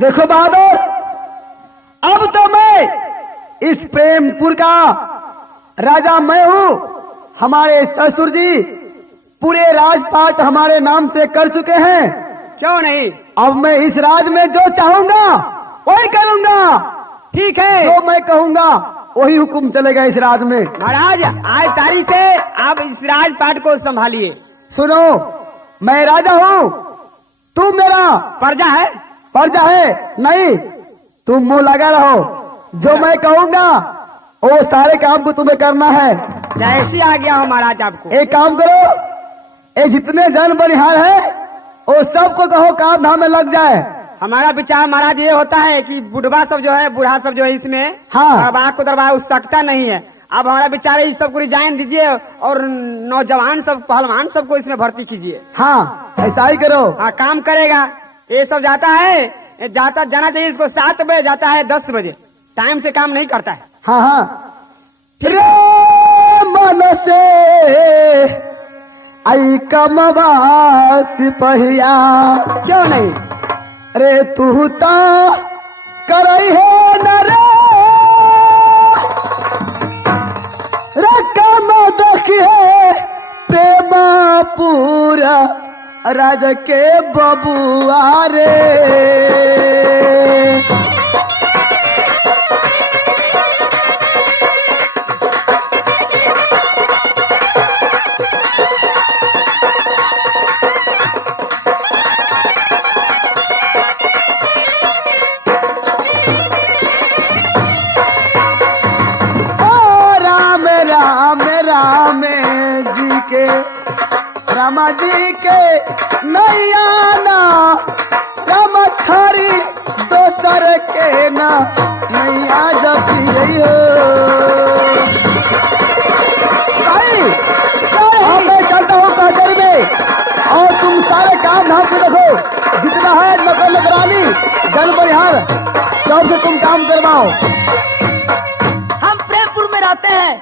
देखो बहादुर, अब तो मैं इस प्रेमपुर का राजा मैं हूँ। हमारे ससुर जी पूरे राजपाट हमारे नाम से कर चुके हैं। क्यों नहीं? अब मैं इस राज में जो चाहूंगा वही करूंगा। ठीक है, जो मैं कहूंगा वही हुक्म चलेगा इस राज में। महाराज आज तारीख से आप इस राजपाट को संभालिए। सुनो, मैं राजा हूँ, तुम मेरा प्रजा है। प्रजा है नहीं, तुम मुंह लगा रहो। जो मैं कहूंगा वो सारे काम को तुम्हें करना है। जैसी आ गया हो महाराज आपको। एक काम करो, ये जितने जन बनिहार है वो सबको कहो काम धाम में लग जाए। हमारा विचार महाराज ये होता है कि बुढ़वा सब जो है, बूढ़ा सब जो है इसमें हाँ। दरबार को दरबार उस सकता नहीं है। अब हमारा विचार है इस सबको रिजाइन दीजिए और नौजवान सब पहलवान सबको इसमें भर्ती कीजिए। हाँ ऐसा ही करो। हाँ, काम करेगा। ये सब जाता है, जाना चाहिए इसको 7 बजे, जाता है 10 बजे। टाइम से काम नहीं करता है। हाँ हाँ, मन से आई कमवा सिपहिया। क्यों नहीं? रे तू ता करई हो न रे कम देखिए प्रेमा पूरा राज के बबुआ रे। रामा जी के नैयाना राम थारी दोसर के ना नैया जपी हो। मैं चलता हूँ कचहरी में और तुम सारे काम धाम से देखो, जितना है नौकर नौकरानी जन बनिहार सबसे तुम काम करवाओ। हम प्रेमपुर में रहते हैं,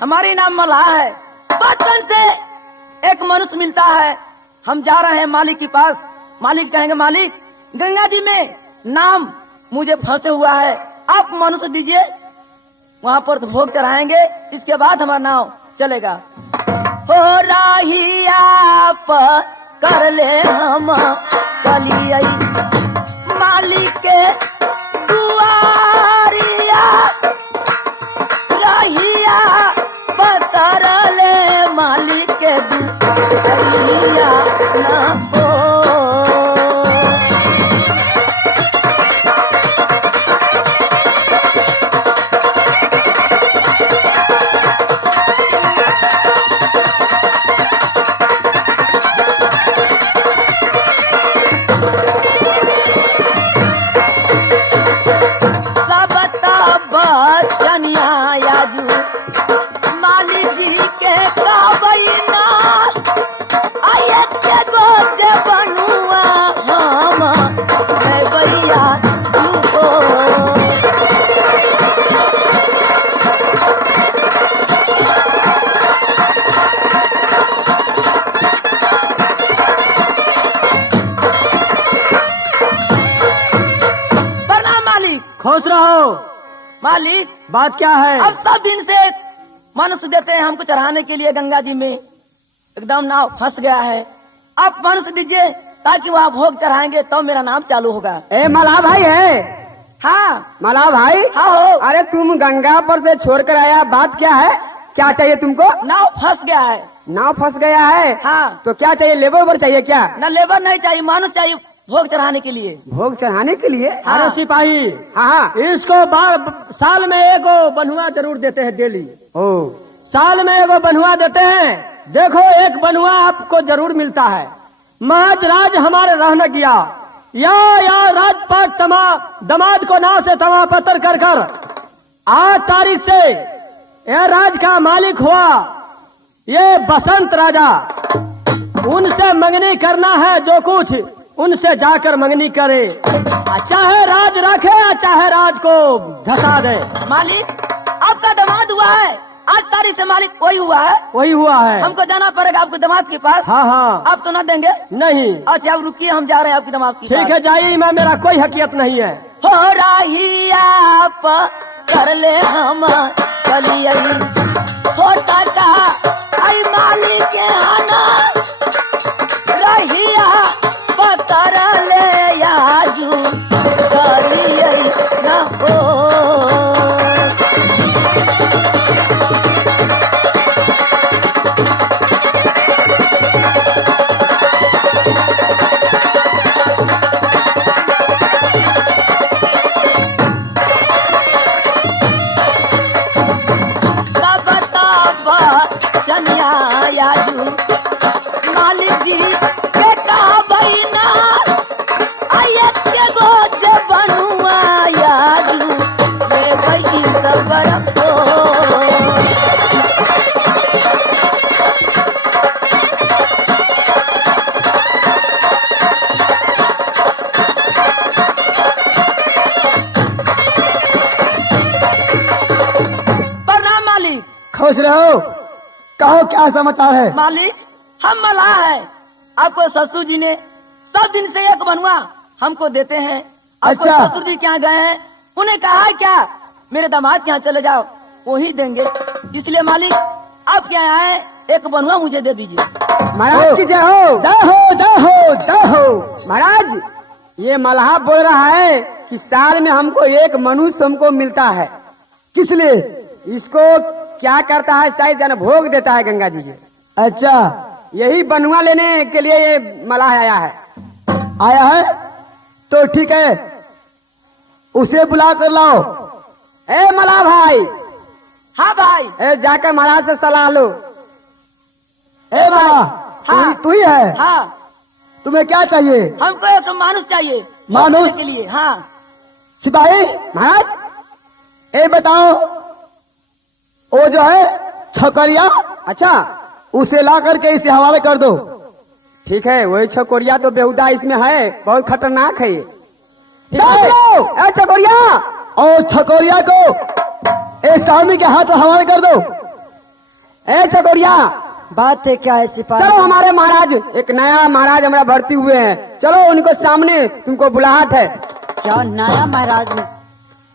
हमारी नाम मल्हार है। बचपन से एक मनुष्य मिलता है, हम जा रहे हैं मालिक के पास। मालिक कहेंगे मालिक गंगा जी में नाम मुझे फंसे हुआ है, आप मनुष्य दीजिए, वहां पर तो भोग चढ़ाएंगे, इसके बाद हमारा नाव चलेगा। हो राहिया पर कर ले हम चलिए मालिक के दुआरिया, राहिया पतर ले मालिक के दुआरिया ना हो। खुश रहो। मालिक बात क्या है? अब सब दिन से मनुष्य देते हैं हमको चढ़ाने के लिए गंगा जी में, एकदम नाव फंस गया है, आप मनुष्य दीजिए ताकि वहाँ भोग चढ़ाएंगे तो मेरा नाम चालू होगा। ए मला भाई है? हाँ मला भाई। हाँ हो। अरे तुम गंगा पर से छोड़ कर आया, बात क्या है? क्या चाहिए तुमको? नाव फंस गया है। नाव फंस गया है? हाँ। तो क्या चाहिए, लेबर उबर चाहिए क्या? न लेबर नहीं चाहिए, मनुष्य चाहिए भोग चढ़ाने के लिए। भोग चढ़ाने के लिए? हाँ। अरे सिपाही, हाँ, इसको साल में एगो बनुआ जरूर देते हैं डेली। ओ साल में एगो बनुआ देते हैं। देखो एक बनुआ आपको जरूर मिलता है। महज राज हमारे रहने गया या राजपाट दमाद को नाव से तमा पत्थर कर कर आज तारीख से यह राज का मालिक हुआ ये बसंत राजा। उनसे मंगनी करना है, जो कुछ उनसे जाकर मंगनी करे, चाहे राज रखे चाहे राज को धसा दे। मालिक आपका दामाद हुआ है, आज बीमारी से मालिक वही हुआ है, वही हुआ है। हमको जाना पड़ेगा आपके दामाद के पास। हाँ हाँ, आप तो ना देंगे? नहीं। अच्छा आप रुकिए, हम जा रहे हैं आपके दामाद के ठीक पास। है, जाइए, मैं मेरा कोई हकीकत नहीं है। हो रही आप कर ले हम चलिए, छोटा का आई मालिक के आना रहिया पतर ले याजू करिए न हो। चनिया याजू मालिक जी के कहा बहिना आये के गोज बनुआ याजू मेरे बहिनी सबर को। प्रणाम मालिक। खुश रहो, कहो क्या समाचार है? मालिक हम मलाह है, आपको ससुर जी ने सब दिन से एक बनवा हमको देते हैं। आपको अच्छा। ससुर जी के यहाँ गए हैं, उन्हें कहा है क्या मेरे दामाद के यहाँ चले जाओ, वही देंगे। इसलिए मालिक आप क्या आए, एक बनवा मुझे दे दीजिए। महाराज की जय हो। जय हो, जय हो, जय हो। महाराज ये मल्हा बोल रहा है कि साल में हमको एक मनुष्य हमको मिलता है। किस लिए? इसको क्या करता है, शायद जन भोग देता है गंगा जी के। अच्छा, यही बनुआ लेने के लिए ये मल्हा आया है। आया है तो ठीक है, उसे बुला कर लाओ। ए मल्हा भाई, हाँ भाई। ए जाकर महाराज से सलाह लो। ए माला, हाँ। तू ही है? हाँ, तुम्हें क्या चाहिए? हमको एक मानुष चाहिए मानुष? भोग देने के लिए। हाँ सिपाही महाराज ए बताओ, वो जो है छकरिया, अच्छा उसे ला करके इसे हवाले कर दो। ठीक है, वही छकोरिया तो बेहुदा इसमें है, बहुत खतरनाक है ये। ठीक है। चलो। ए छकोरिया, और छकोरिया को ए सामने के हाथ हवाले कर दो। ए छकोरिया, बात है क्या है सिपाही? चलो हमारे महाराज, एक नया महाराज हमारा भर्ती हुए हैं, चलो उनको सामने, तुमको बुलाहट है। क्या नया महाराज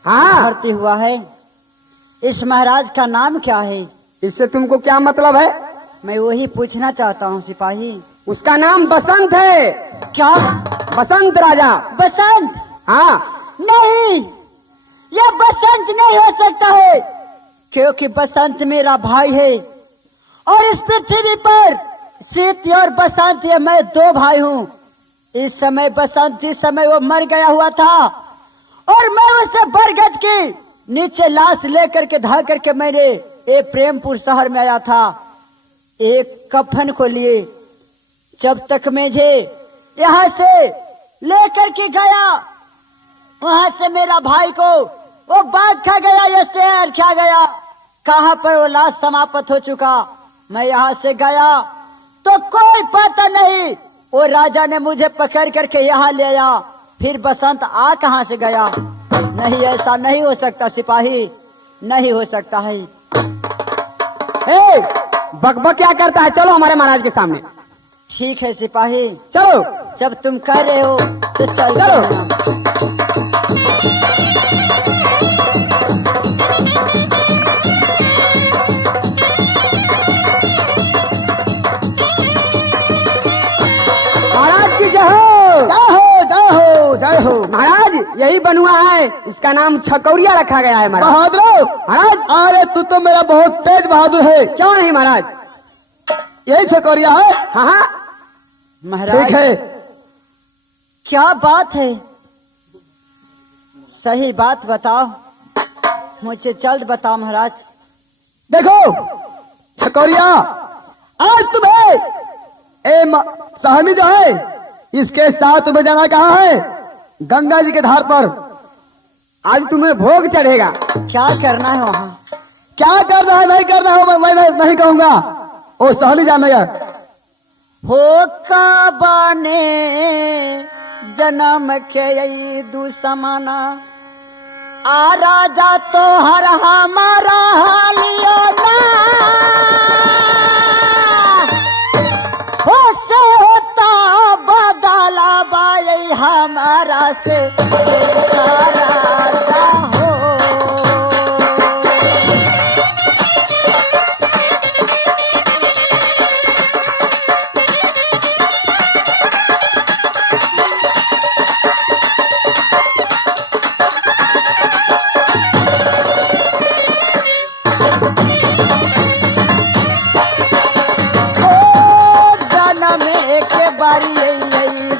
हाँ, भर्ती हुआ है? इस महाराज का नाम क्या है? इससे तुमको क्या मतलब है? मैं वही पूछना चाहता हूँ सिपाही। उसका नाम बसंत है। क्या? बसंत राजा। बसंत? हाँ, नहीं, यह बसंत नहीं हो सकता है, क्योंकि बसंत मेरा भाई है और इस पृथ्वी पर शीत और बसंत ये मैं दो भाई हूँ। इस समय बसंत, जिस समय वो मर गया हुआ था और मैं उसे बरगद के नीचे लाश लेकर के धा करके मैंने ये प्रेमपुर शहर में आया था एक कफन को लिए। जब तक मुझे यहाँ से लेकर के गया, वहां से मेरा भाई को वो बाघ खा गया, ये शेर खा गया, कहाँ पर वो लाश समाप्त हो चुका। मैं यहाँ से गया तो कोई पता नहीं, वो राजा ने मुझे पकड़ करके यहाँ ले आया, फिर बसंत आ कहाँ से गया? नहीं, ऐसा नहीं हो सकता सिपाही, नहीं हो सकता है। ए बकबक क्या करता है, चलो हमारे महाराज के सामने। ठीक है सिपाही, चलो जब तुम कह रहे हो तो चल चलो। महाराज की जय हो। जय हो, जय हो, जय हो। महाराज यही बनुआ है, इसका नाम छकौरिया रखा गया है महाराज। बहादुर, महाराज अरे तू तो मेरा बहुत तेज बहादुर है। क्यों नहीं महाराज? यही छकोरिया है? हाँ हाँ, महाराज ठीक है। क्या बात है, सही बात बताओ, मुझे जल्द बताओ महाराज। देखो छकोरिया, आज तुम्हें सहमी जो है इसके साथ तुम्हें जाना कहाँ है? गंगा जी के धार पर। आज तुम्हें भोग चढ़ेगा। क्या करना है वहाँ? क्या करना है नहीं करना है मैं नहीं कहूंगा, वो सहली जाना है। हो का बाने जन्म के दुसमाना आ राजा तो हर हमारा हालियो ना होसे होता बदला बाई हमारा से राजा हो।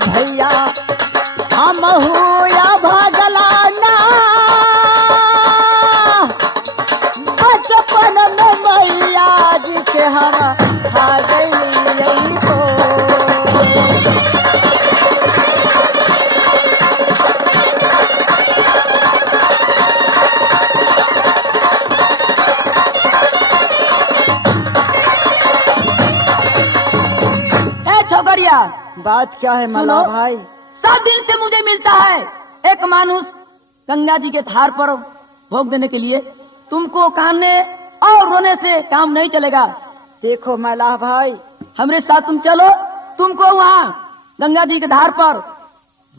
भैया हम या भगला ना बचपन में मैया जी के हम खा गई तो छोकरिया बात क्या है मला सुनो। भाई? 7 दिन से मुझे मिलता है एक मानुष गंगा जी के धार पर भोग देने के लिए। तुमको कानने और रोने से काम नहीं चलेगा। देखो मला भाई, हमरे साथ तुम चलो, तुमको वहाँ गंगा जी के धार पर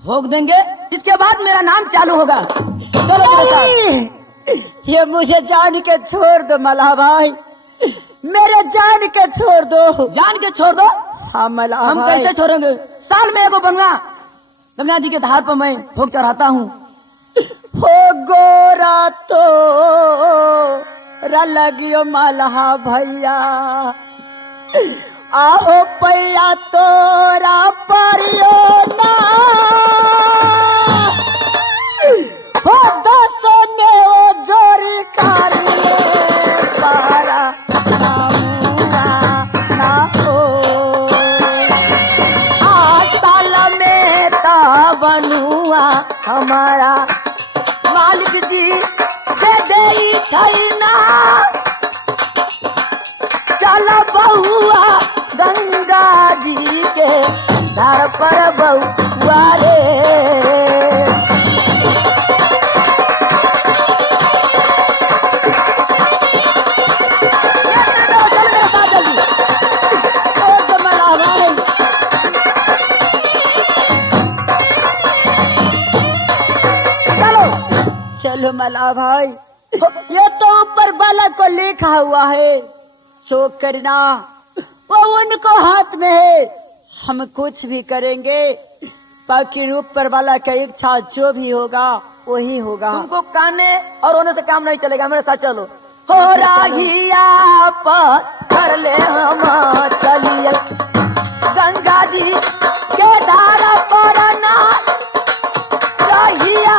भोग देंगे। इसके बाद मेरा नाम चालू होगा। चलो मेरे साथ। नहीं, ये मुझे जान के छोड़ दो मला भाई, मेरे जान के छोड़ दो। जान के छोड़ दो। हाँ मला हम भाई, कैसे छोड़ेंगे? साल में एगो बनवा गंगा जी के धार पर मैं भोग चढ़ाता हूँ। हो गोरा तो रलगियो मलहा भैया, आहो पैया तोरा परियो ना हो दसो ने ओ जोरी कारिए पारा नामुआ ना हो। आटाल में ता बनुआ हमारा मालिक जी दे दे खरीना। चल बहुआ गंगा जी के धार पर बहुआ रे। चलो मला भाई, ये तो ऊपर बालक को लिखा हुआ है, शोक करना वो उनको हाथ में है। हम कुछ भी करेंगे, बाकी ऊपर वाला का इच्छा जो भी होगा वही होगा। तुमको कानने और रोने से काम नहीं चलेगा। मेरे साथ चलो। हो राहिया पर कर ले हम चलिए गंगा जी के धार पर ना। राहिया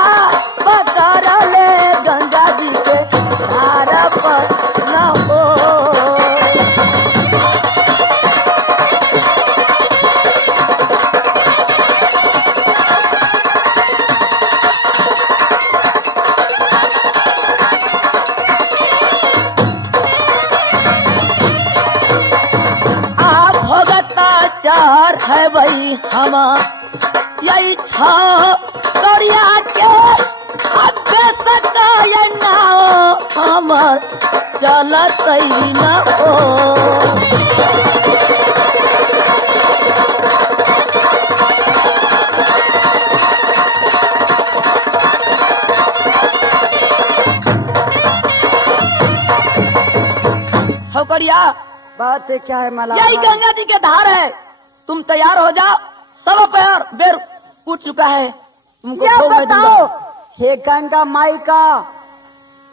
पकड़ ले गंगा जी के धार पर ना हो। चार है भाई हम यही छरिया के अबे सकाय ना हमर चलत न हो। छोकरिया बात है क्या है मला यही भाई? गंगा जी के धार है। तुम तैयार हो जाओ। सब पैर बेर उठ चुका है। तुमको ये भोग में बताओ, दूंगा। हे गंगा माई का,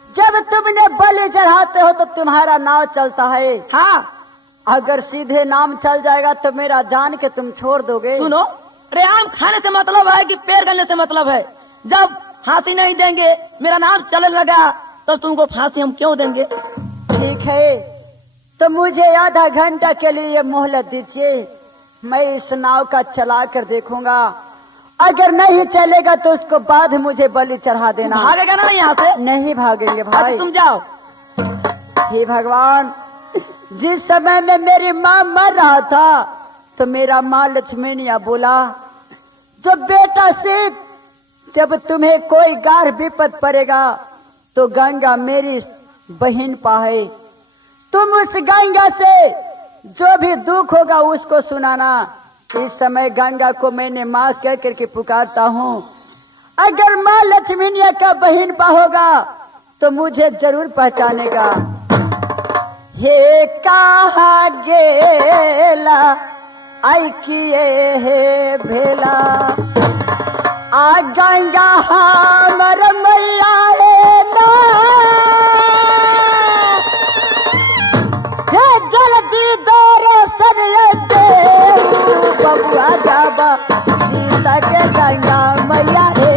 जब तुमने बलि चढ़ाते हो तो तुम्हारा नाव चलता है। हाँ अगर सीधे नाम चल जाएगा तो मेरा जान के तुम छोड़ दोगे। सुनो, रेआम खाने से मतलब है कि पैर गलने से मतलब है। जब फांसी नहीं देंगे, मेरा नाम चलने लगा, तो तुमको फांसी हम क्यों देंगे? ठीक है, तो मुझे आधा घंटा के लिए मोहलत दीजिए। मैं इस नाव का चला कर देखूंगा, अगर नहीं चलेगा तो उसको बाद मुझे बलि चढ़ा देना। भागेगा ना यहाँ से? नहीं भागेंगे अच्छा भाई। तुम जाओ। हे भगवान, जिस समय में मेरी माँ मर रहा था तो मेरा माँ लक्ष्मणिया बोला, जो बेटा से जब तुम्हें कोई गाढ़ विपद पड़ेगा तो गंगा मेरी बहन पाए। तुम उस गंगा से जो भी दुख होगा उसको सुनाना। इस समय गंगा को मैंने माँ कह करके पुकारता हूँ। अगर माँ लक्ष्मीनिया का बहन पा होगा तो मुझे जरूर पहचानेगा। हे कहा गेला आई किए हे भेला आ गंगा हमर मैया रे ना। हे जल्दी दर्शन दे बबुआ जाबा सीता के गंगा मैया रे।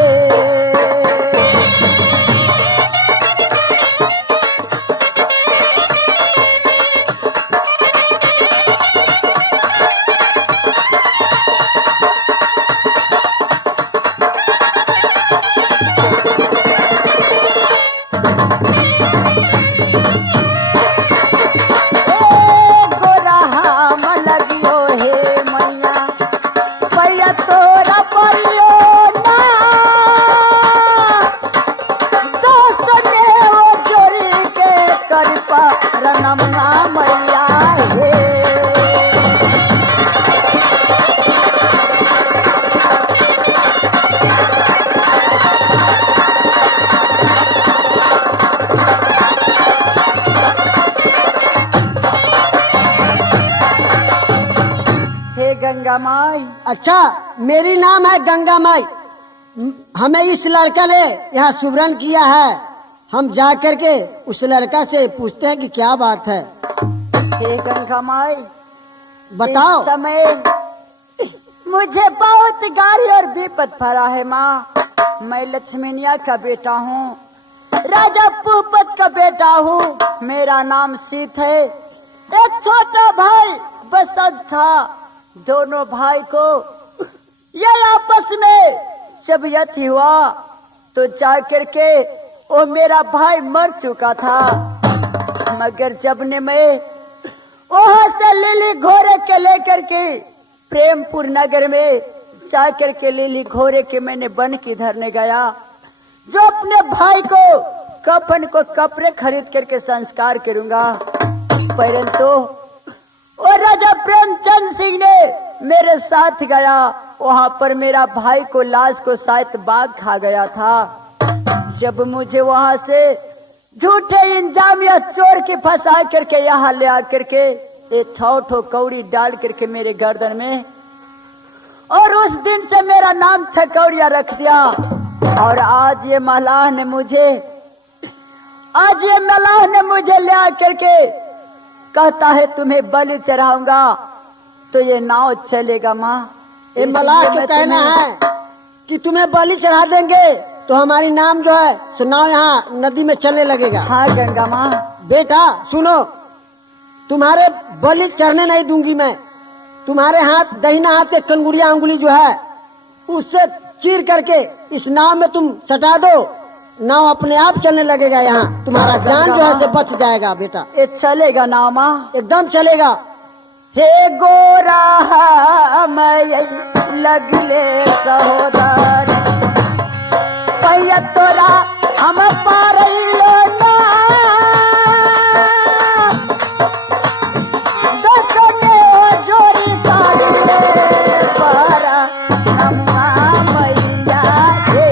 गंगा माई। अच्छा, मेरी नाम है गंगा माई। हमें इस लड़का ने यहाँ सुवर्ण किया है। हम जा करके उस लड़का से पूछते हैं कि क्या बात है। हे गंगा माई बताओ। इस समय मुझे बहुत गाली और विपद पड़ा है माँ। मैं लक्ष्मीनिया का बेटा हूँ, राजा भूपत का बेटा हूँ। मेरा नाम सीत है। एक छोटा भाई बसंत था। दोनों भाई को ये आपस में जब यति हुआ तो जाकर के वो मेरा भाई मर चुका था। मगर जब ने मैं वहां से लिली घोड़े के लेकर के प्रेमपुर नगर में जाकर के लिली घोड़े के मैंने बन के धरने गया, जो अपने भाई को कफन को कपड़े खरीद करके संस्कार करूंगा। परंतु और राजा प्रेमचंद सिंह ने मेरे साथ गया। वहां पर मेरा भाई को लाश को शायद बाघ खा गया था। जब मुझे वहां से झूठे इंजाम या चोर की फंसा करके यहाँ ले आकर के एक छौ कौड़ी डाल करके मेरे गर्दन में, और उस दिन से मेरा नाम छकौड़िया रख दिया। और आज ये मलाह ने मुझे ले आकर के कहता है तुम्हें बलि चढ़ाऊंगा तो ये नाव चलेगा माँ। ये मलाह के कहना है कि तुम्हें बलि चढ़ा देंगे तो हमारी नाम जो है सुनाओ यहाँ नदी में चलने लगेगा। हाँ गंगा माँ। बेटा सुनो, तुम्हारे बलि चढ़ने नहीं दूंगी मैं। तुम्हारे हाथ दहिना हाथ के कंगुड़िया अंगुली जो है उससे चीर करके इस नाव में तुम सटा दो। नाव अपने आप चलने लगेगा। यहाँ तुम्हारा जान जो है से बच जाएगा बेटा। ये चलेगा नाव माँ? एकदम चलेगा। हे गोरा मैं लगले सहोदर पैया तोरा हम पारैलो ना। दसने जोड़ी काले पारा नम्मा मैया रे।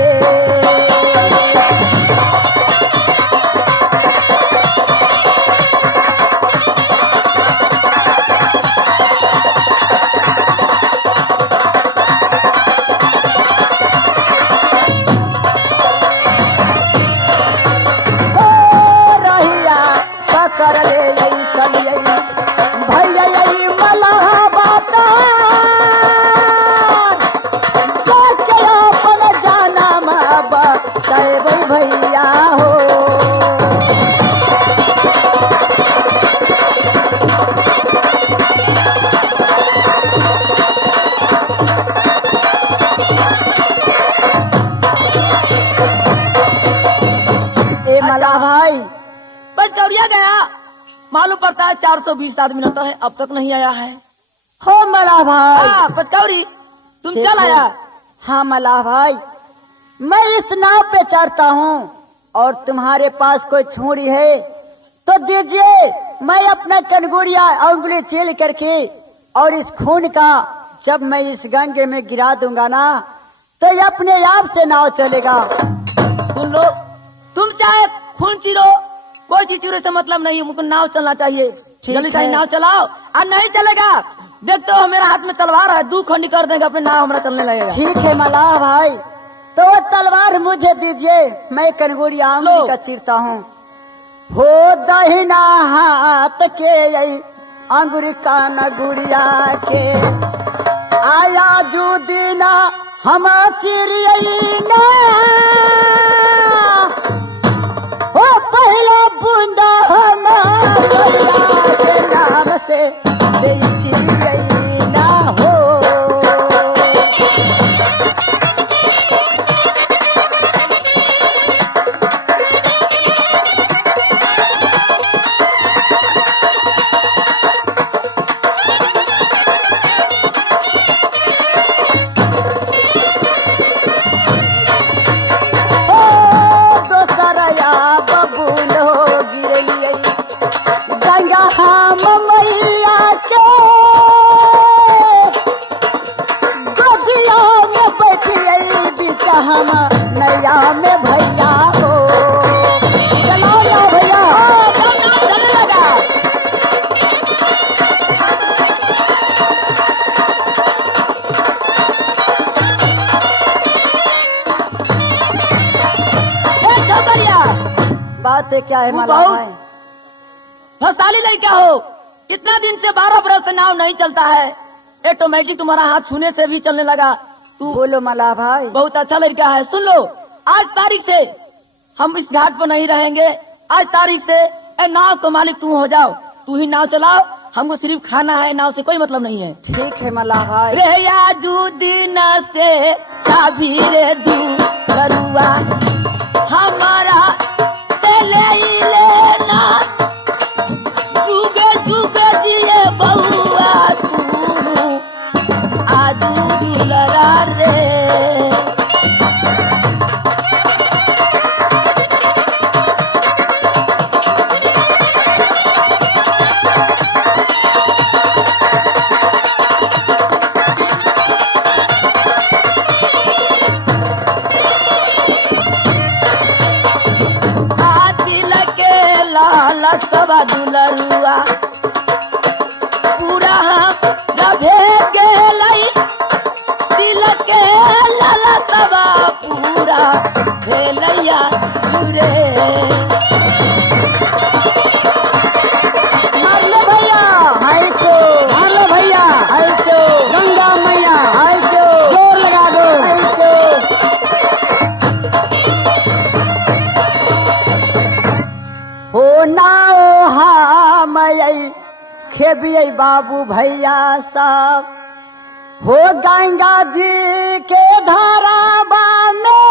भैया हो ए मला भाई बस दौड़िया गया। मालूम पड़ता है 420 आदमी रहता है, अब तक नहीं आया है। हो मला भाई। हाँ पचकौड़ी तुम चल आया। हाँ मला भाई, मैं इस नाव पे चढ़ता हूँ और तुम्हारे पास कोई छुरी है तो दीजिए, मैं अपना कनगुड़िया उंगली चील करके और इस खून का जब मैं इस गंगे में गिरा दूंगा ना तो ये अपने आप से नाव चलेगा। सुन लो, तुम चाहे खून चीरो, कोई चीज चीरे से मतलब नहीं, मुझको नाव चलना चाहिए। जल्दी से है। नाव चलाओ। और नहीं चलेगा, देखते हो मेरा हाथ में तलवार है, 2 खंडी कर देंगे, अपने नाव हमारा चलने लगेगा। ठीक है मल्लाह भाई, तो वो तलवार मुझे दीजिए, मैं कनगुड़िया उंगली का चीरता हूँ। हो दहिना हाथ के यही अंगुरी का नगुड़िया के आया जू दीना हम चिरियई ना हो पहला बूंदा हमारा नाम से चिरियई ना हो। हम नैया में भैया हो चलो ना भैया चलने लगा। भैया बात है क्या है मल्लाह भाई? फसाली लड़का हो, इतना दिन से 12 बरस से नाव नहीं चलता है, ऑटोमेटिक तुम्हारा हाथ छूने से भी चलने लगा। तू बोलो मल्लाह भाई। बहुत अच्छा लड़का है। सुन लो, आज तारीख से हम इस घाट पर नहीं रहेंगे। आज तारीख से नाव को मालिक तू हो जाओ, तू ही नाव चलाओ, हमको सिर्फ खाना है, नाव से कोई मतलब नहीं है। ठीक है मल्लाह भाई। रे याजू दिन से चाबी रे दू करुआ हमारा से ले ही लेना, जुगे जुगे जिए बहुआ तू आजू दुलरा रे। सवा दुलरुआ पूरा रभे गेलई दिल के लाला सवा पूरा भेलैया रे। मार लो भैया हाय को, मार लो भैया हाय को, गंगा मैया हाय को, जोर लगा दो हाय को। हो ना खेबिये बाबू भैया साहब हो गंगा जी के धाराबा में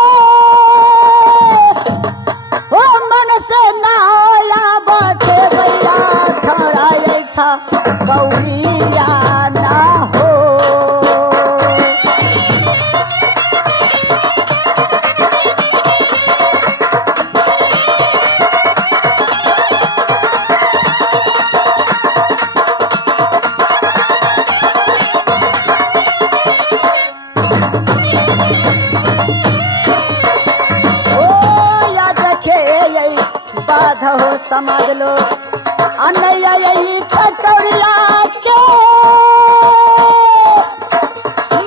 हो मन से नाया बाटे भैया छोड़ा था गौरिया ना हो। हो समझ लो अनैया यही कटोरिया के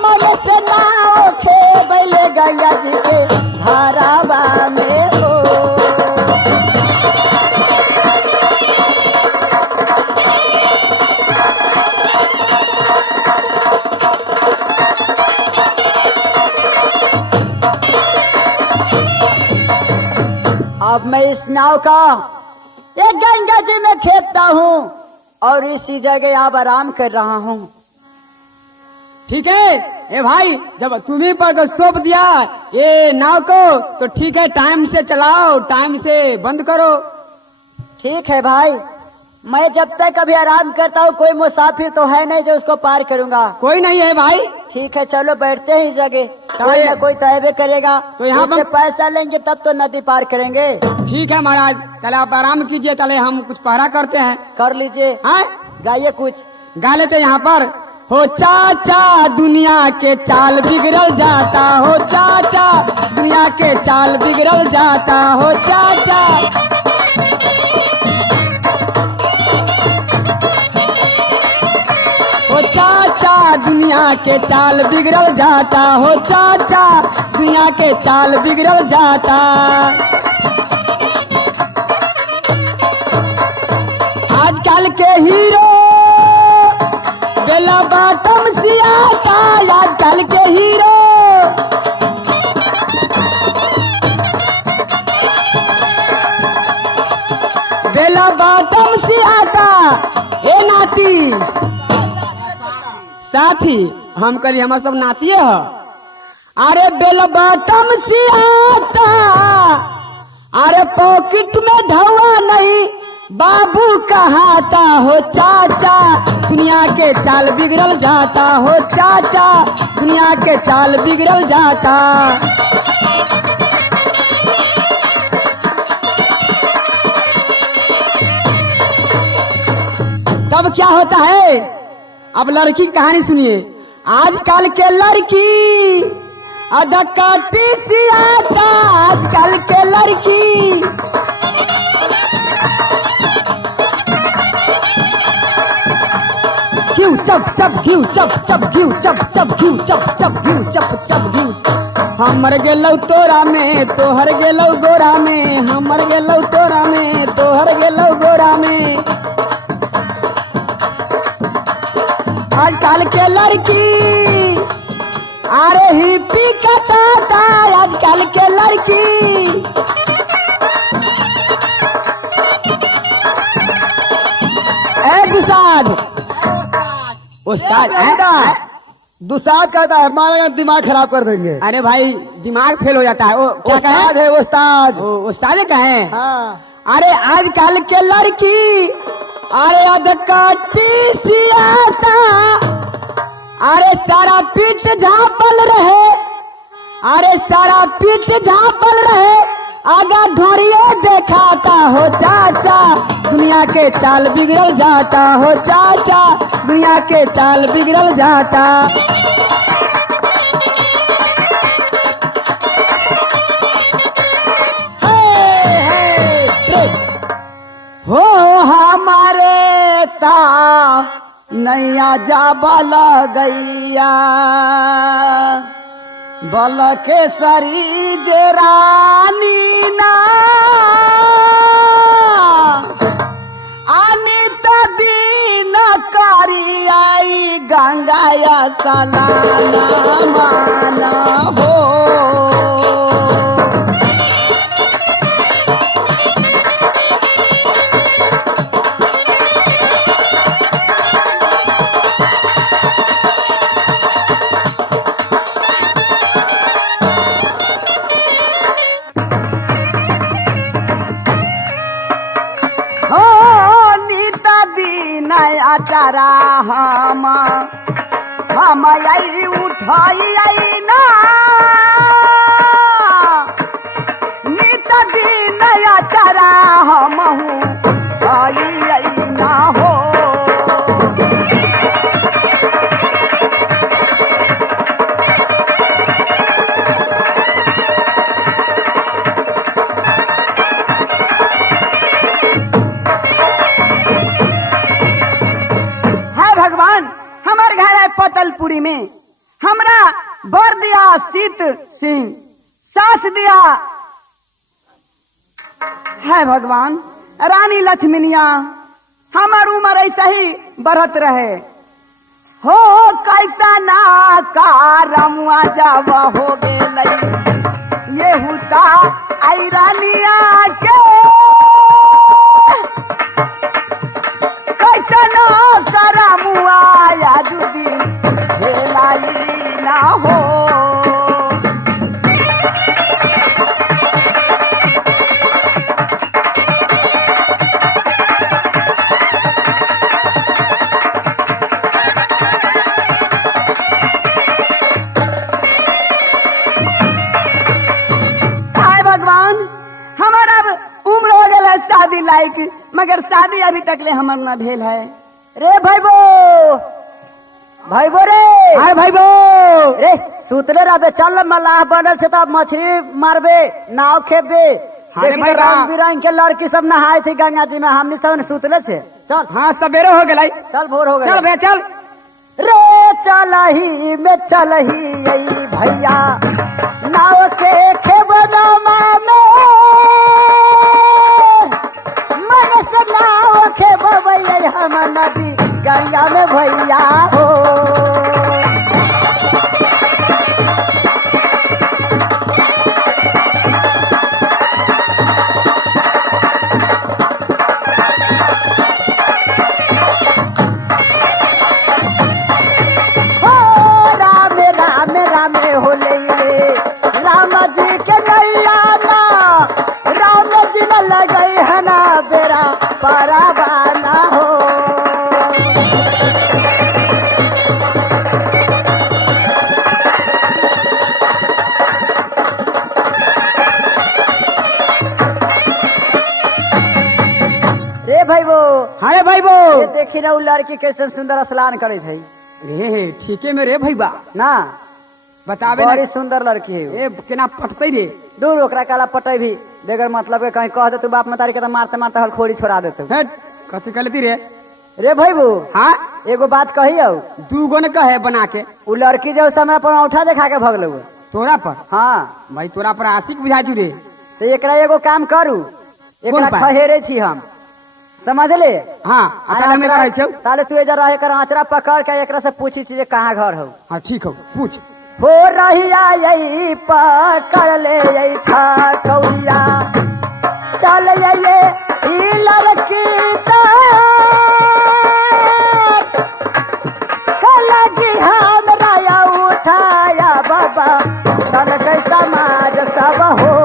मन से ना उठे बैले गंगा जी के धारावा में हो। अब मैं इस नाव का एक गंगा जी में खेपता हूँ और इसी जगह अब आराम कर रहा हूँ। ठीक है ए भाई, जब तुम्ही पर सौंप दिया ये नाव को तो ठीक है, टाइम से चलाओ, टाइम से बंद करो। ठीक है भाई, मैं जब तक अभी आराम करता हूँ कोई मुसाफिर तो है नहीं जो उसको पार करूंगा। कोई नहीं है भाई, ठीक है चलो बैठते हैं इस जगह, कोई ये- ना कोई तयबे करेगा। तो यहाँ उससे पर- पैसा लेंगे तब तो नदी पार करेंगे। ठीक है महाराज, चले आप आराम कीजिए, चले हम कुछ पहरा करते हैं। कर लीजिए, हाँ गाइए कुछ। गा लेते यहाँ पर। हो चाचा दुनिया के चाल बिगड़ल जाता, हो चाचा दुनिया के चाल बिगड़ल जाता, हो चाचा। हो चाचा दुनिया के चाल बिगड़ल जाता, हो चाचा दुनिया के चाल बिगड़ल जाता। आजकल के हीरो बेला बाटम सियाता, आजकल के हीरो बेला बाटम सियाता। ए नाती साथी, हम करी हमार सब नातिए ह। अरे बेला बाटम सियाता, अरे पॉकेट में धवा नहीं बाबू कहाता, हो चाचा दुनिया के चाल बिगड़ल जाता, हो चाचा दुनिया के चाल बिगड़ल जाता। तब क्या होता है, अब लड़की की कहानी सुनिए। आजकल के लड़की अधकाटी सी आता, आजकल के लड़की घिउ चप चप घिउ चप चप घिउ चप चप घिउ चप चप घिउ चप चप घिउ। हमर गेलौ तोरा में तोहर गेलौ गोरा में, हमर गेलौ तोरा में तोहर गेलौ गोरा में। आजकल के लड़की अरे हिप्पी कटाता, आजकल के लड़की ए दुसाद उस्ताद दुसाद कहता है हमारा दिमाग खराब कर देंगे। अरे भाई दिमाग फेल हो जाता है। वो क्या उस्ताद कहे, है उस्ताद। उस्ताद कहे। हाँ अरे आजकल के लड़की अरे अधकाटी सी आता, अरे सारा पीठ झापल रहे, अरे सारा पीठ झापल रहे, आगा ढोरिए देखाता, हो चाचा दुनिया के चाल बिगड़ल जाता, हो चाचा दुनिया के चाल बिगड़ल जाता। हो हमारे ता नैया जा बल गैया, बल के सरी जे रानी ना, अनित दीन करी आई गंगाया सलाना मान हो। चारा हम आई उठाई आई ना, नित दिन चारा हम आई आई ना हो। पतलपुरी में हमरा बर दिया सीत सिंह, सास दिया है भगवान रानी लक्ष्मीनिया। हमार उम्र ऐसा ही बढ़त रहे, हो कैसा ना कारमुआ जब हो गेलई, ये हुता आई रानिया के कैसा ना करमुआ या जुदी ना हो। भगवान, हमारा अब उम्र हो गया शादी लायक, मगर शादी अभी तक ले हमार न भेल है। रे भाईबो, भाईबो रे, अरे भाईबो, रे सुतले रहबे, चल मलाह बनल से तब मछली मारबे, नाव खेबे। अरे देखी भाई, तो रंग बिरंग के लड़की सब नहाए थी गंगा जी में, हमनी सब सुतले छे। चल हाँ सवेरे हो गया, चल भोर हो गया। चल भैया चल। रे चलही में चलही यही भैया नाव के खेबनमा में, मन से नाव खेबबै हम नदी गंगा में भैया हो। राम जी के नैया ना, राम जी न लगई है ना बेरा परावाना हो। रे भाईबो, अरे भाईबो, ये देखी ना उ लड़की कैसे सुंदर स्नान करे थे रे ठीके में रे भैया, ना, बतावे बड़ी ना, सुंदर लड़की है। ए केना पटते रे। दूर ओकरा काला पटै भी बेगर मतलब के कहीं कह दे तू बाप मतारी के तो मारते मारते हलखोरी छोड़ा देते। हट, कथी कहती रे। रे भाईबू, हाँ एगो बात कही हो, दूगो ने कहे बना के, उ लड़की जो समय पर औठा देखा के भगल हुए। तोरा पर, हाँ भाई तोरा पर आशिक बुझाजू रे। तो एकरा एगो काम करू, एकरा बात? खहेरे छी हम, समझ ले। हाँ अकेला में रहे छौ। ताले तू इधर रहे कर आंचरा पकड़ के एकरा से पूछी छी जे कहाँ घर हो। हाँ ठीक हो, पूछ। हो रहिया यही पकड़ ले यही छकौरिया, चल ये ई लड़की लगी हमरा उठाया बाबा तन कैसा समाज सब हो।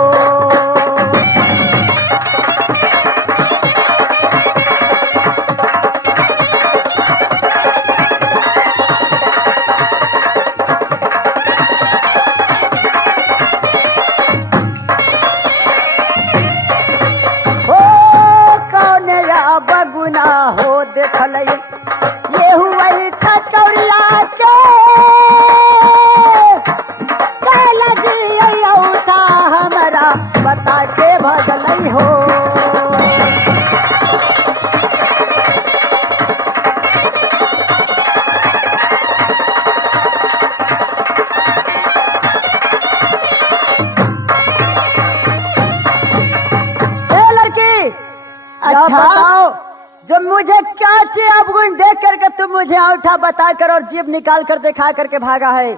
बगुना हो देखल ये हुआ छटौरिया के लगी उठा हमरा बता के भगल हो। लड़की अच्छा बताओ, जो मुझे क्या चाहिए अब देख करके तुम मुझे औठा बता कर और जीभ निकाल कर दिखा करके भागा है,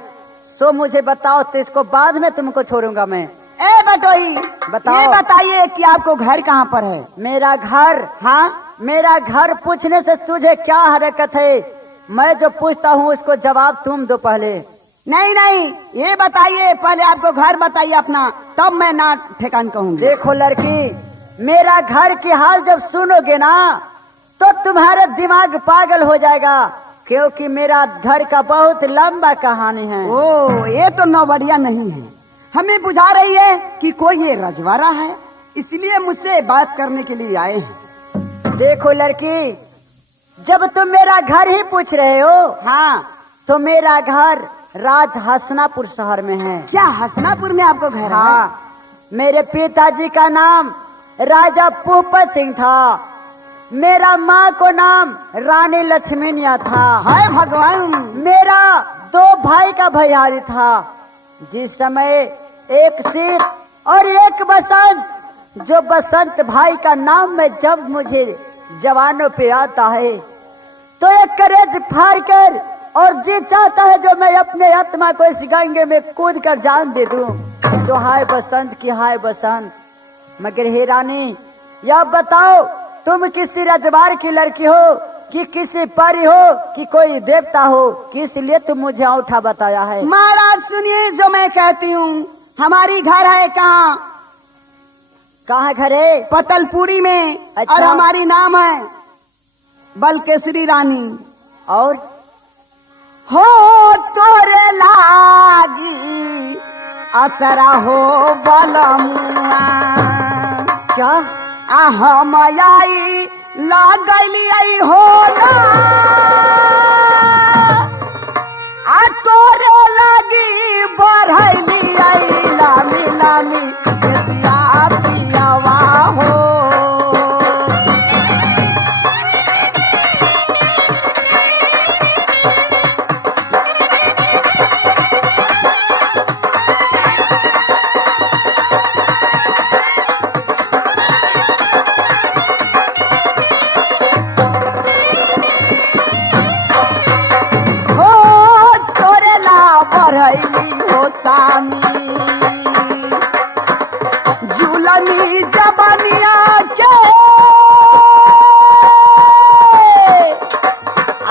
सो मुझे बताओ तो इसको बाद में तुमको छोड़ूंगा मैं। ए बटोई, बताओ। ये बताइए कि आपको घर कहाँ पर है। मेरा घर, हाँ मेरा घर पूछने से तुझे क्या हरकत है, मैं जो पूछता हूँ उसको जवाब तुम दो पहले। नहीं नहीं, ये बताइए पहले, आपको घर बताइए अपना, तब मैं ना ठेकान कहूँगी। देखो लड़की, मेरा घर की हाल जब सुनोगे ना तो तुम्हारा दिमाग पागल हो जाएगा, क्योंकि मेरा घर का बहुत लंबा कहानी है। ओ ये तो नौबड़िया नहीं है, हमें बुझा रही है कि कोई ये रजवाड़ा है, इसलिए मुझसे बात करने के लिए आए हैं। देखो लड़की, जब तुम मेरा घर ही पूछ रहे हो, हाँ तो मेरा घर राज हसनापुर शहर में है। क्या हसनापुर में आपको घर है? हाँ, मेरे पिताजी का नाम राजा भूपत सिंह था, मेरा माँ को नाम रानी लक्ष्मीनिया था। हाय भगवान, मेरा 2 भाई का भैयारी था। जिस समय एक सिर और एक बसंत, जो बसंत भाई का नाम में जब मुझे जवानों पे आता है तो एक करेज फाड़ कर और जी चाहता है जो मैं अपने आत्मा को इस गंगे में कूद कर जान दे दूं। तो हाय बसंत की हाय बसंत। मगर हे रानी, यह बताओ तुम किसी रजवाड़ की लड़की हो कि किसी परी हो कि कोई देवता हो, किस लिए तुम मुझे औठा बताया है? महाराज सुनिए जो मैं कहती हूँ, हमारी घर है कहाँ? कहाँ घर है? पतलपुरी में। अच्छा। और हमारी नाम है बलकेसरी रानी। और हो तोरे लागी असरा हो बलमुआ क्या हम आई लागली हो ना आ तोरे लगी बढ़ैली आई लामी लामी पिया पियावा हो बढ़ैली हो सामी झूलनी जबनिया के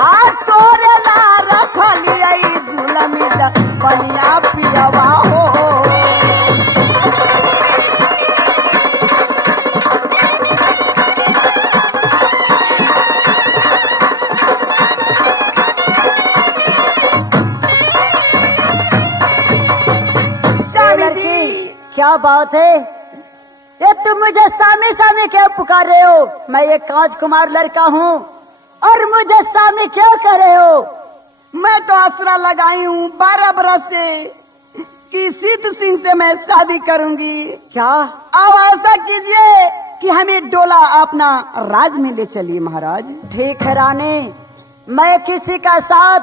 आ तोरे ला रखली झूलनी जबनिया पियवा हो क्या बात है? ये तुम मुझे सामी सामी क्यों पुकार रहे हो? मैं एक राजकुमार लड़का हूँ और मुझे सामी क्यों कर रहे हो? मैं तो आसरा लगाई हूँ 12 बरस से कि सिद्ध सिंह से मैं शादी करूंगी। क्या? अब ऐसा कीजिए कि हमें डोला अपना राज में ले चलिए महाराज। ठीक है रानी, मैं किसी का साथ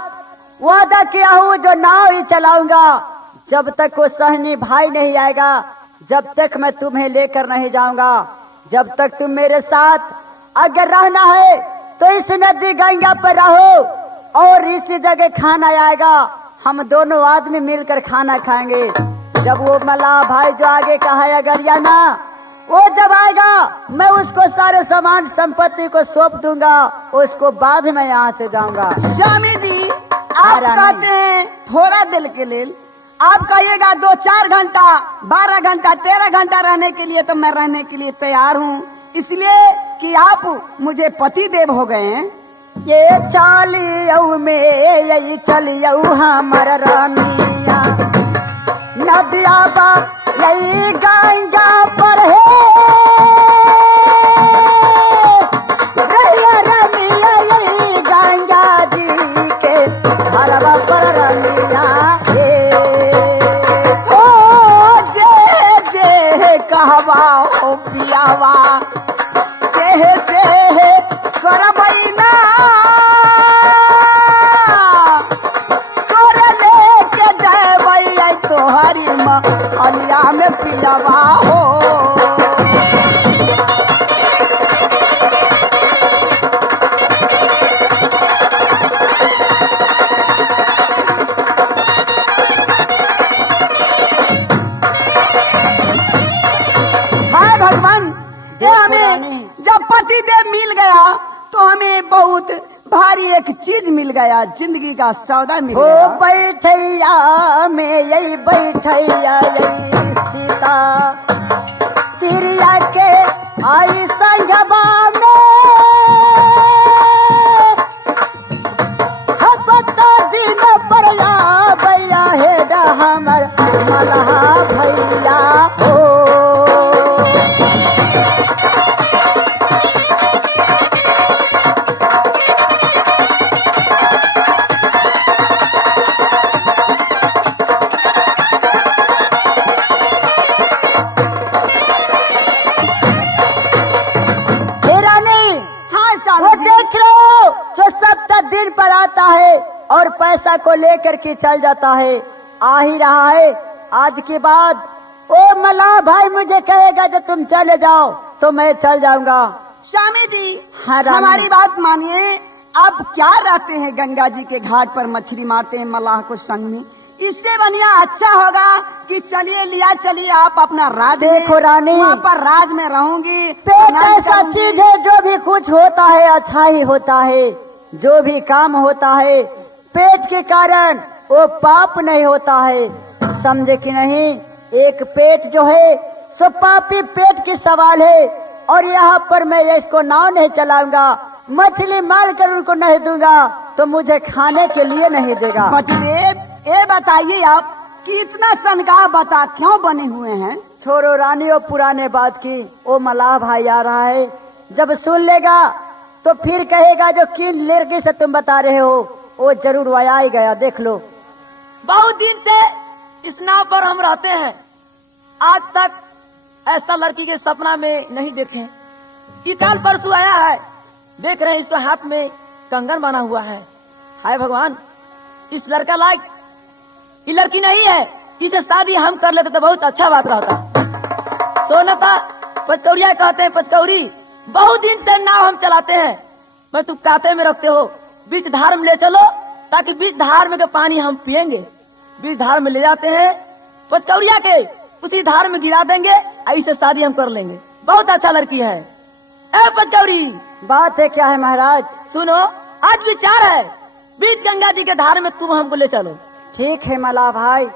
वादा किया हूँ जो नाव ही चलाऊंगा। जब तक वो सहनी भाई नहीं आएगा, जब तक मैं तुम्हें लेकर नहीं जाऊंगा। जब तक तुम मेरे साथ अगर रहना है तो इस नदी गंगा पर रहो और इसी जगह खाना आएगा। हम दोनों आदमी मिलकर खाना खाएंगे। जब वो मल्लाह भाई जो आगे का है अगरियाना, वो जब आएगा मैं उसको सारे सामान संपत्ति को सौंप दूंगा। उसको बाद में यहाँ से जाऊंगा। स्वामी जी आप कहते हैं थोड़ा दिल के लिए, आप कहिएगा 2-4 घंटा 12 घंटा 13 घंटा रहने के लिए, तो मैं रहने के लिए तैयार हूँ, इसलिए कि आप मुझे पति देव हो गए हैं। ये चालियऊ में यही चलियऊ हमर रानिया नदिया बा यही गंगा पर है रैया रानिया यही गंगा जी के हरवा पर रानिया कहवा हो पियावा से करबैना तोर लेके जैबै तोहरी अलिया में पियावा हो। जब पति देव मिल गया तो हमें बहुत भारी एक चीज मिल गया, जिंदगी का सौदा मिल गया। बैठैया में यही बैठैया यही सीता तिरिया के आई संगवा में हपता दिन पर भैया हे हमर मलहा भैया हो। और पैसा को लेकर के चल जाता है, आ ही रहा है। आज के बाद ओ मल्लाह भाई मुझे कहेगा जब तुम चले जाओ तो मैं चल जाऊंगा। स्वामी जी हमारी बात मानिए, आप क्या रहते हैं गंगा जी के घाट पर मछली मारते हैं मल्लाह को संग में, इससे बढ़िया अच्छा होगा कि चलिए लिया चलिए आप अपना राज। देखो रानी, वहाँ पर राज में रहूंगी। पेट ऐसा चीज है जो भी कुछ होता है अच्छा ही होता है। जो भी काम होता है पेट के कारण वो पाप नहीं होता है, समझे कि नहीं। एक पेट जो है सो पापी पेट की सवाल है। और यहाँ पर मैं इसको नाव नहीं चलाऊंगा, मछली मार कर उनको नहीं दूंगा तो मुझे खाने के लिए नहीं देगा। पतिदेव ये बताइए आप कि इतना सनगा बता क्यों बने हुए हैं? छोड़ो रानी वो पुराने बात की। वो मलाह भाई आ रहा है, जब सुन लेगा तो फिर कहेगा जो किन लड़की से तुम बता रहे हो वो जरूर वह ही गया, देख लो। बहुत दिन से इस नाव पर हम रहते हैं, आज तक ऐसा लड़की के सपना में नहीं देखे। इताल परसों आया है, देख रहे हैं इसके हाथ में कंगन बना हुआ है। हाय भगवान, इस लड़का लायक ये लड़की नहीं है, इसे शादी हम कर लेते तो बहुत अच्छा बात रहता। सोनता पचकौड़िया कहते हैं, पचकौड़ी बहुत दिन से नाव हम चलाते हैं, मैं तुम काते में रखते हो, बीच धार में ले चलो ताकि बीच धार में का पानी हम पिएंगे। बीच धार में ले जाते हैं पचकौड़िया के, उसी धार में गिरा देंगे, ऐसे शादी हम कर लेंगे। बहुत अच्छा लड़की है। ए पचकौड़ी, बात है क्या है महाराज? सुनो, आज विचार है बीच गंगा जी के धार में तुम हमको ले चलो। ठीक है मलाह भाई,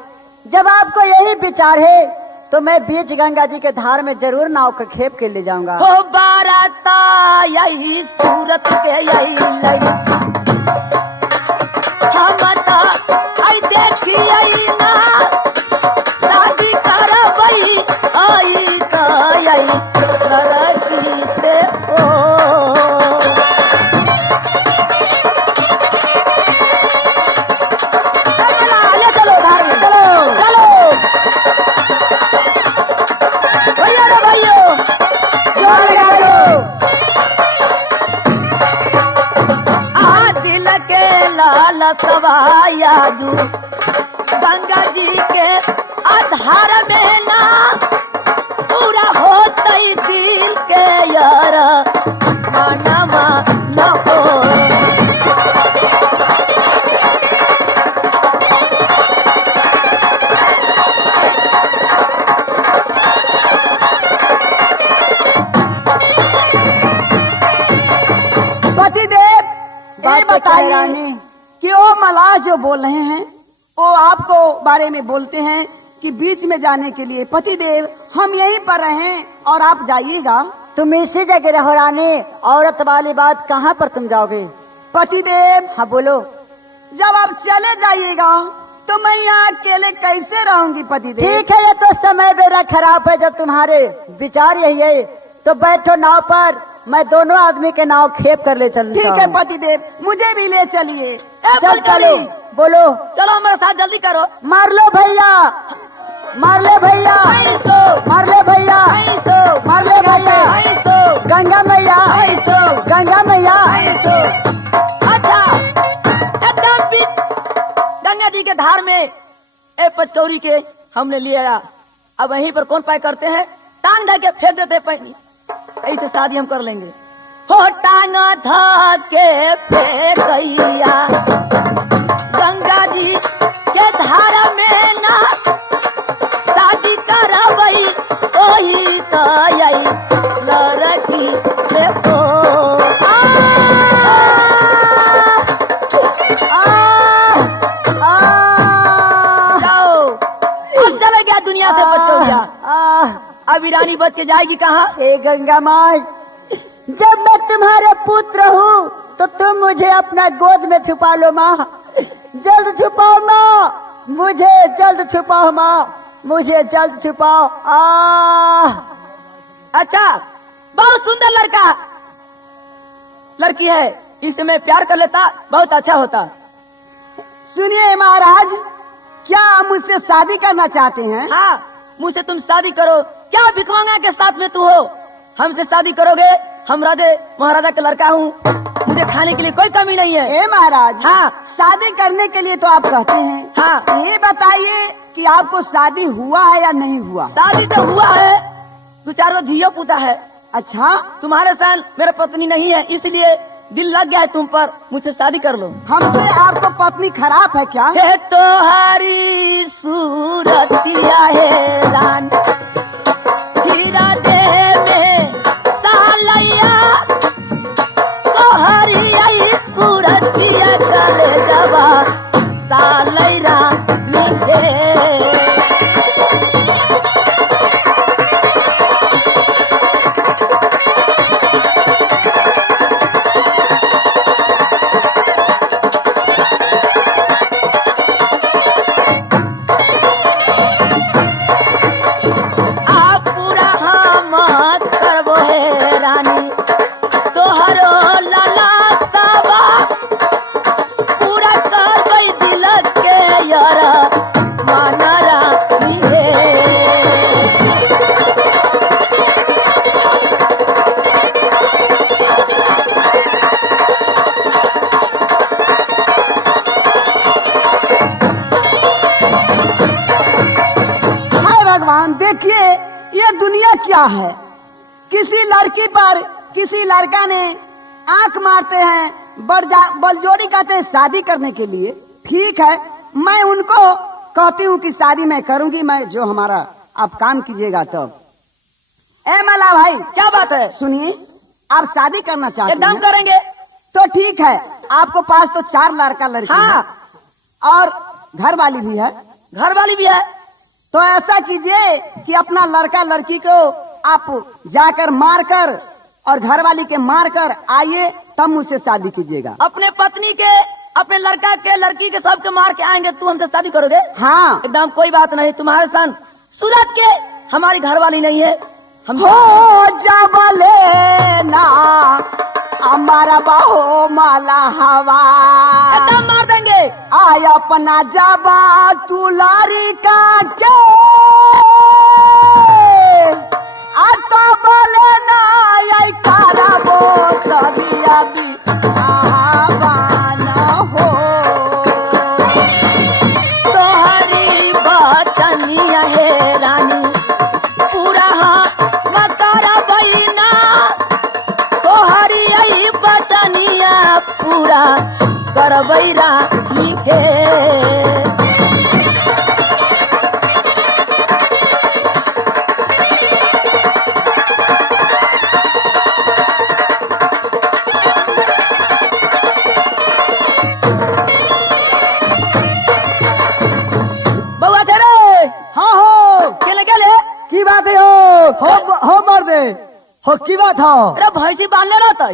जब आपको यही विचार है तो मैं बीच गंगा जी के धार में जरूर नाव का खेप के ले जाऊंगा। हो बाराता यही सूरत के यही लई, हम आई देखी आई ना शादी करबई, आई तो यही लड़की से ले चलो धार में, चलो चलो भैया रे भैया, दिल के लाल सवाया जू गंगा जी के आधार में ना पूरा होता ही दिल के यार मानवा न हो। ये बताइए रानी कि वो मलाह जो बोल रहे हैं वो आपको बारे में बोलते हैं कि बीच में जाने के लिए पतिदेव हम यहीं पर रहें और आप जाइएगा। तुम इसी जगह रहो रानी, औरत वाली बात कहाँ पर तुम जाओगे? पतिदेव, हाँ बोलो। जब आप चले जाइएगा तो मैं यहाँ अकेले कैसे रहूंगी पतिदेव? ठीक है, ये तो समय मेरा खराब है, जब तुम्हारे विचार यही है तो बैठो नाव पर, मैं दोनों आदमी के नाव खेप कर ले चलूंगा। ठीक है पतिदेव, मुझे भी ले चलिए। चल चलो, बोलो। चलो हमारे साथ जल्दी करो। मार लो भैया, मार ले भैया, मार ले भैया, मार ले भैया, गंगा मैया, गंगा मैया। अच्छा, एकदम बीच गंगा जी के धार में ए पचकौड़ी के हमने ले आया। अब वहीं पर कौन पाए करते हैं, टांग धा के फेंक देते पानी, ऐसे शादी हम कर लेंगे। हो टांग धा के फेंकैया गंगा जी के धार में ना शादी करबई, ओही तो यही लड़की से जाओ। अब चले गया दुनिया से पचकौड़िया, अब ईरानी बच के जाएगी कहाँ? हे गंगा माई, जब मैं तुम्हारे पुत्र हूँ तो तुम मुझे अपना गोद में छुपा लो माँ, जल्द छुपाओ माँ, मुझे जल्द छुपाओ माँ, मुझे जल्द छुपाओ। अच्छा, बहुत सुंदर लड़का लड़की है, इससे मैं प्यार कर लेता, बहुत अच्छा होता। सुनिए महाराज, क्या आप मुझसे शादी करना चाहते हैं? हाँ, मुझसे तुम शादी करो। क्या भिखमंगा के साथ में तू हो, हमसे शादी करोगे? हम राधे महाराजा का लड़का हूँ, मुझे खाने के लिए कोई कमी नहीं है। ए महाराज, हाँ, शादी करने के लिए तो आप कहते हैं। हाँ, ये बताइए कि आपको शादी हुआ है या नहीं हुआ? शादी तो हुआ है, 2-4 धियो पुता है। अच्छा, तुम्हारे साथ मेरा पत्नी नहीं है, इसलिए दिल लग गया है तुम पर, मुझसे शादी कर लो। हमसे आपको पत्नी खराब है क्या? है तोहारी सूरतिया है रान, हीरा दे में सालैया, तोहारी आई सूरतिया कले जवा सालै रानी दे। क्या है, किसी लड़की पर किसी लड़का ने आंख मारते हैं, बलजोड़ी कहते हैं शादी करने के लिए। ठीक है, मैं उनको कहती हूँ कि शादी मैं करूंगी, मैं जो हमारा आप काम कीजिएगा तब। ए मला भाई, क्या बात है? सुनिए, आप शादी करना चाहते एकदम हैं करेंगे। तो ठीक है, आपको पास तो 4 लड़का लड़की हाँ। है और घर वाली भी है। घर वाली भी है। तो ऐसा कीजिए कि अपना लड़का लड़की को आप जाकर मारकर और घर वाली के मारकर आइए, तब मुझसे शादी कीजिएगा। अपने पत्नी के, अपने लड़का के, लड़की के सबके मार के आएंगे, तू हमसे शादी करोगे? हाँ, एकदम कोई बात नहीं। तुम्हारे सन सूरत के हमारी घर वाली नहीं है। हम हो जबले ना हमारा बाहो माला हवा, एकदम मार देंगे। आय अपना जबा तुलारी का के तो बोले ना आई करबो तभी अभी आवाना हो। तोहरी बचनिया है रानी, पूरा मतारा बहिना, तोहरी आई बचनिया पूरा करबै रानी के। बउआ छड़े हाँ हो, केले केले की बात है हो मर दे हो, की बात हो अरे भैंसी बांधले रहते।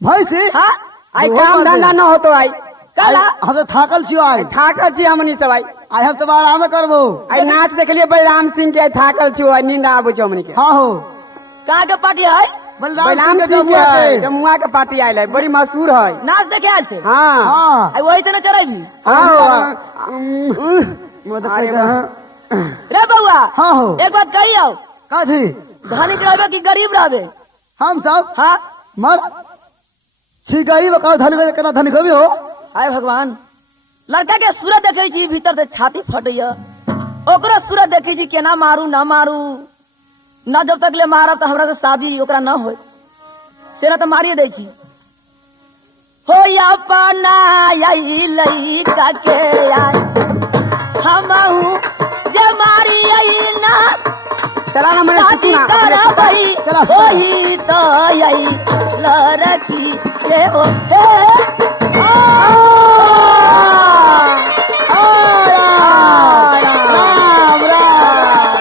भैंसी हाँ, आई काम धंधा न हो तो आई काला हम तो थाकल छियो, आई थाकल छी हमनी सब, आई हम तो आराम करबो। आई नाच देख लिए बलराम सिंह के, थाकल छियो, आई नींद आबो छ हमनी के। हाँ हो, कहाँ के पार्टी है? बलराम सिंह के जमुआ के पार्टी आयल है, बड़ी मशहूर है। नाच देखे आयल छे। हाँ हाँ आई वही से न चढ़ेबी। रे बउआ, हाँ हो, एक बात कही आओ, का थी धनी रहबे कि गरीब रहबे? हम सब हाँ, मर छी गरीब का धनी कदा धनी कभी हो। आय भगवान, लड़का के सूरत देखे छी, भीतर से छाती फटैया। ओकरो सूरत देखे छी, केना मारू ना मारू, न जब तक ले मारब तो हमरा से शादी ओकरा न होय, सेना तो मारिए दै छी। हो या पाना यही लइका के आय, हमहू जे मारी यही ना चला ना मैंने शादी करबई, चला वही तो यही लड़की के हो। राम राम।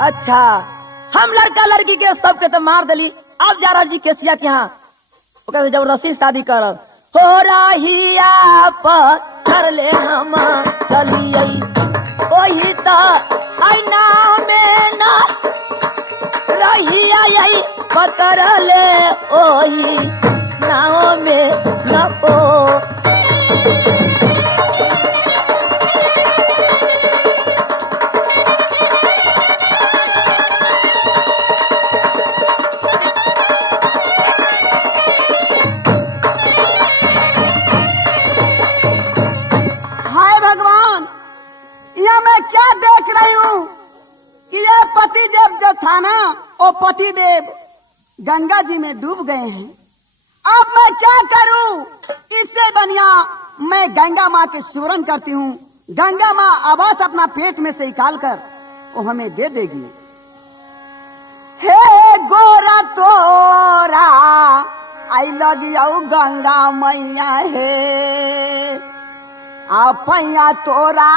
अच्छा, हम लड़का लड़की के सबके तो मार दिली, अब जा रही केसिया के यहाँ, ओकरा से जबरदस्ती शादी करब। हो रहिया पर कर ले हम चलिए, वही तो आईना में ना रहिया यही पतर ले, ओही नाव में न ओ। हाय भगवान, यह मैं क्या देख रही हूँ कि ये पति देव जो था ना, वो पति देव गंगा जी में डूब गए हैं। अब मैं क्या करूं? इससे बढ़िया मैं गंगा माँ के सुरन करती हूँ। गंगा माँ आवाज अपना पेट में से निकाल कर वो हमें दे देगी। हे गोरा तोरा आई लगियो गंगा मैया हे, आपैया तोरा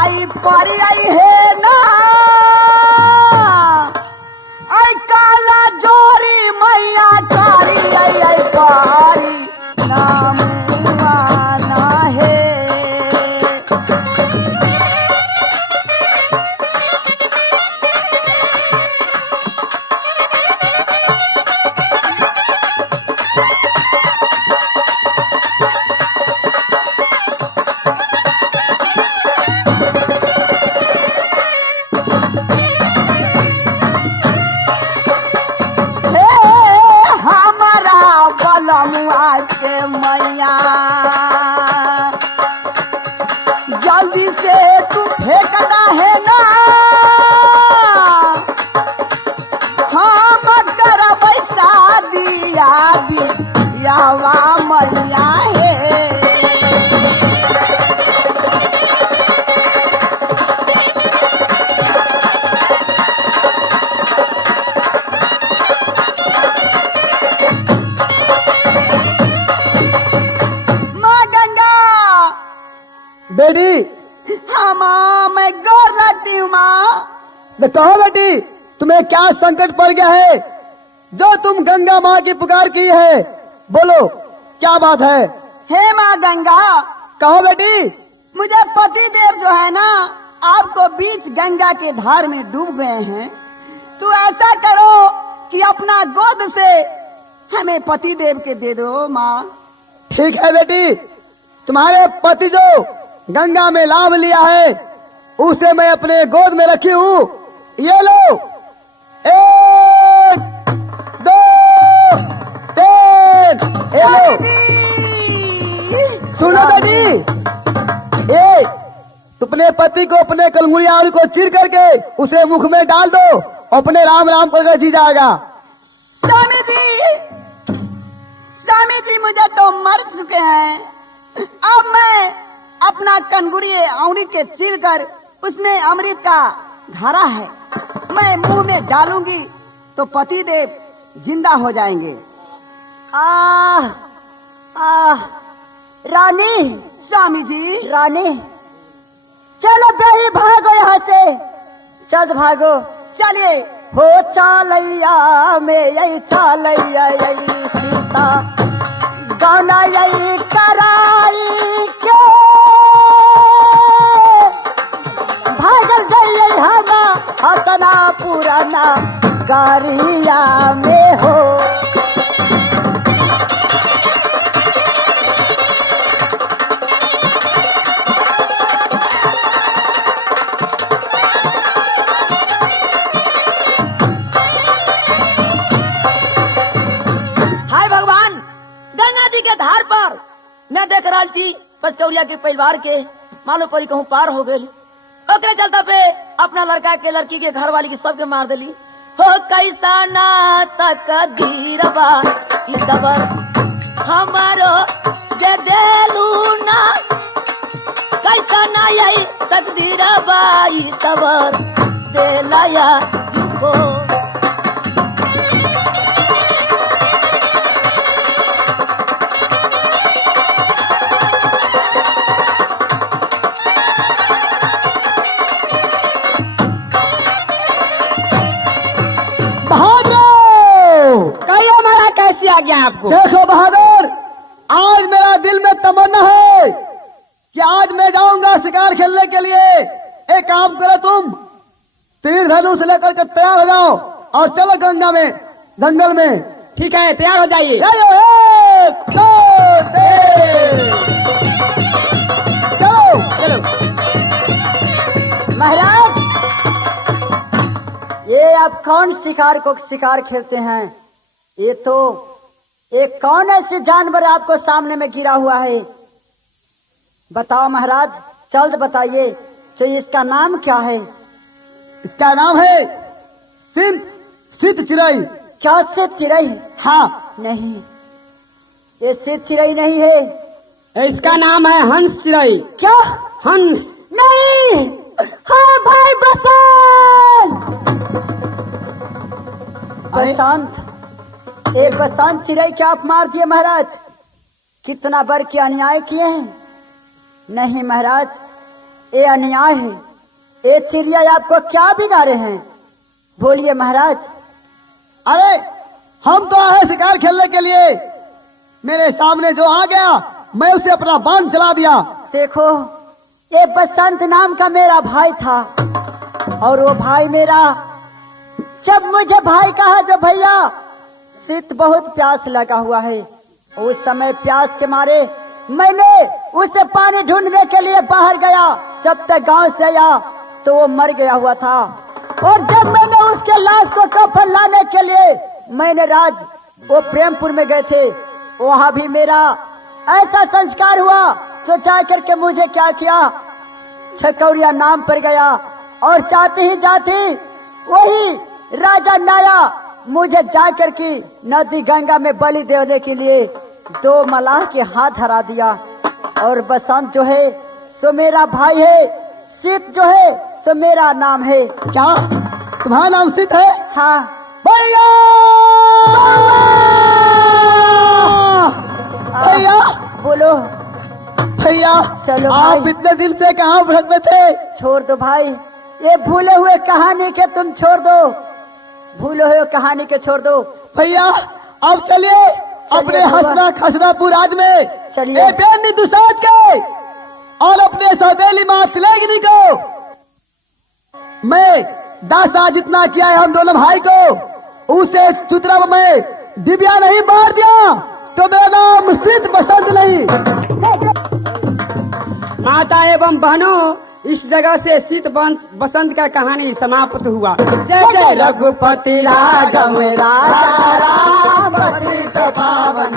आई परी आई है ना, आई काला जोरी मैया कारी आई आई कारी नाम ना है। बेटी, हाँ माँ, मैं गौर लगती हूँ माँ। कहो बेटी, तुम्हें क्या संकट पड़ गया है जो तुम गंगा माँ की पुकार की है? बोलो, क्या बात है? हे माँ गंगा, कहो बेटी। मुझे पति देव जो है ना, आपको बीच गंगा के धार में डूब गए हैं। तो ऐसा करो कि अपना गोद से हमें पति देव के दे दो माँ। ठीक है बेटी, तुम्हारे पति जो गंगा में लाभ लिया है उसे मैं अपने गोद में रखी हूँ। ये लो, 1 2 3, ये लो। सुनो बेटी, ये अपने पति को अपने कलमुड़िया को चीर करके उसे मुख में डाल दो, अपने राम राम करके जी जाएगा। स्वामी जी मुझे तो मर चुके हैं। अब मैं अपना कनगुड़ी औंरी के चीर कर उसमें अमृत का धारा है, मैं मुंह में डालूंगी तो पति देव जिंदा हो जाएंगे। रानी, स्वामी जी, रानी, चलो बेरी भागो यहाँ से, चल भागो। चलिए। हो चालैया में यही चालैया यही सीता गाना यही कराई के भागल गई हमा हतना पुराना गारिया में हो। मैं देख रहा थी पचकौरिया के परिवार के मालूम पड़ी कहूँ पार हो गई। ओकरे चलता पे अपना लड़का के लड़की के घर वाली की सबके मार दिली। हो कैसा ना तक धीरबा की खबर हमारो दे देलू ना, कैसा ना यही तकदीरबा ई खबर दे लाया को। आ गया आपको। देखो बहादुर, आज मेरा दिल में तमन्ना है कि आज मैं जाऊंगा शिकार खेलने के लिए। एक काम करो, तुम तीर धनुष लेकर के तैयार हो जाओ और चलो गंगा में, जंगल में। ठीक है, तैयार हो जाइए। 1 2 3 चलो। महाराज, ये आप कौन शिकार को शिकार खेलते हैं? ये तो एक कौन ऐसे जानवर आपको सामने में गिरा हुआ है? बताओ महाराज, जल्द बताइए। तो इसका नाम क्या है? इसका नाम है सित चिरई। क्या सित चिरई? हाँ। नहीं, ये सित चिरई नहीं है। इसका नाम है हंस चिरई। क्या? हंस नहीं। हाँ भाई बसंत। बसंत, एक बसंत चिड़ै क्या आप मार दिए महाराज? कितना बर के अन्याय किए हैं। नहीं महाराज, ये अन्याय है। ये चिड़िया आपको क्या बिगाड़े हैं? बोलिए महाराज। अरे हम तो आए शिकार खेलने के लिए, मेरे सामने जो आ गया मैं उसे अपना बाण चला दिया। देखो, ये बसंत नाम का मेरा भाई था और वो भाई मेरा जब मुझे भाई कहा, जब भैया शीत बहुत प्यास लगा हुआ है, उस समय प्यास के मारे मैंने उसे पानी ढूंढने के लिए बाहर गया। जब तक गांव से आया तो वो मर गया हुआ था, और जब मैंने उसके लाश को कफन लाने के लिए मैंने वो प्रेमपुर में गए थे, वहां भी मेरा ऐसा संस्कार हुआ तो जाकर के मुझे क्या किया, छकौरिया नाम पर गया और जाते ही जाते वही राजा नाया मुझे जाकर के नदी गंगा में बलि देने के लिए 2 मलाह के हाथ धरा दिया। और बसंत जो है सो मेरा भाई है, शीत जो है सो मेरा नाम है। क्या तुम्हारा नाम शीत है? हाँ भैया, भैया, बोलो। भैया चलो आप भाई। इतने दिन से कहाँ भटक में थे? छोड़ दो भाई, ये भूले हुए कहानी के तुम छोड़ दो, भूले हुए कहानी के छोड़ दो। भैया अब चलिए अपने भैया। हंसना खसनापुर राज में चलिए। बेनी दुसाद के और अपने सौतेली माँ सिलेगिनी को मैं दासा जितना किया है हम दोनों भाई को, उसे चुतरा में दिव्या नहीं मार दिया तो मेरा नाम सिद्ध बसंत नहीं। माता एवं बहनों, इस जगह से शीत बसंत का कहानी समाप्त हुआ। जय जय रघुपति राघव राजा राम पतित पावन